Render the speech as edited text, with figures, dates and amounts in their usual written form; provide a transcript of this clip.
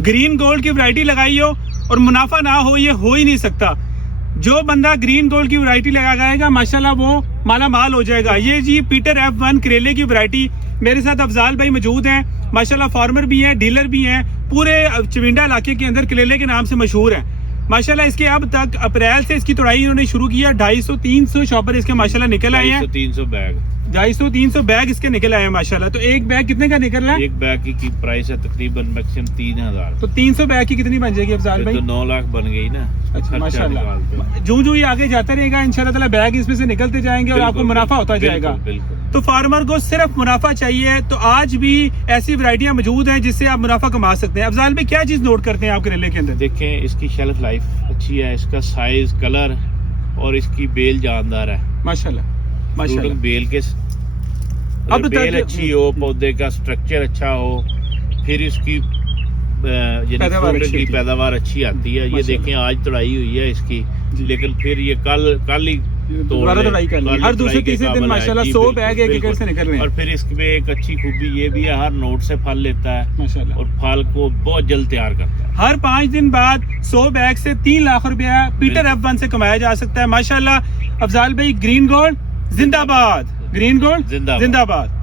Green gold की variety लगाई हो और मुनाफा ना हो, ये हो ही नहीं सकता। जो बंदा ग्रीन गोल्ड की वैरायटी लगाएगा माशाल्लाह वो माला माल हो जाएगा। ये जी पीटर F1 करेले की वैरायटी, मेरे साथ अफजाल भाई मौजूद हैं, माशाल्लाह फार्मर भी हैं, डीलर भी हैं, पूरे चविंडा इलाके के अंदर करेले के नाम से मशहूर है माशाल्लाह। इसके अब तक अप्रैल से इसकी तोड़ाई इन्होंने शुरू किया, 250-300 शॉपर इसके माशाल्लाह निकल आए हैं, 300 बैग 250-300 बैग इसके निकल आए हैं माशाल्लाह। तो एक बैग कितने का निकल रहा है? एक बैग की प्राइस है तकरीबन मैक्सिमम 3000। तो 300 बैग की कितनी बन जाएगी अफजाल भाई? तो 9 लाख बन गई ना। अच्छा माशाल्लाह। जो ये आगे जाता रहेगा इंशाल्लाह ताला बैग इसमें से निकलते जाएंगे और आपको मुनाफा होता जाएगा। बिल्कुल। तो फार्मर को सिर्फ मुनाफा चाहिए, तो आज भी ऐसी वैरायटियां मौजूद हैं जिससे आप मुनाफा कमा सकते हैं। अफजाल भाई क्या चीज नोट करते हैं आप करेले के अंदर? देखें इसकी शेल्फ लाइफ अच्छी है, इसका साइज, कलर और इसकी बेल जानदार है माशाल्लाह माशाल्लाह। बेल के अब बेल अच्छी हो, पौधे का स्ट्रक्चर अच्छा हो, फिर इसकी पैदावार अच्छी आती है। ये देखें आज तोड़ाई हुई है इसकी, लेकिन फिर ये कल ही तोड़ाई करनी, हर दूसरे तीसरे दिन माशाल्लाह 100 बैग एक एकड़ से निकल रहे हैं। और फिर इसमें एक अच्छी खूबी ये भी है, हर नोट से फल लेता है माशाल्लाह, और फल को बहुत जल्द तैयार करता है। हर 5 दिन बाद 100 बैग से 3 लाख रुपया पीटर F1 से कमाया जा सकता है माशाल्लाह। अफजाल भाई ग्रीन गोल्ड जिंदाबाद, ग्रीन गोल्ड जिंदाबाद।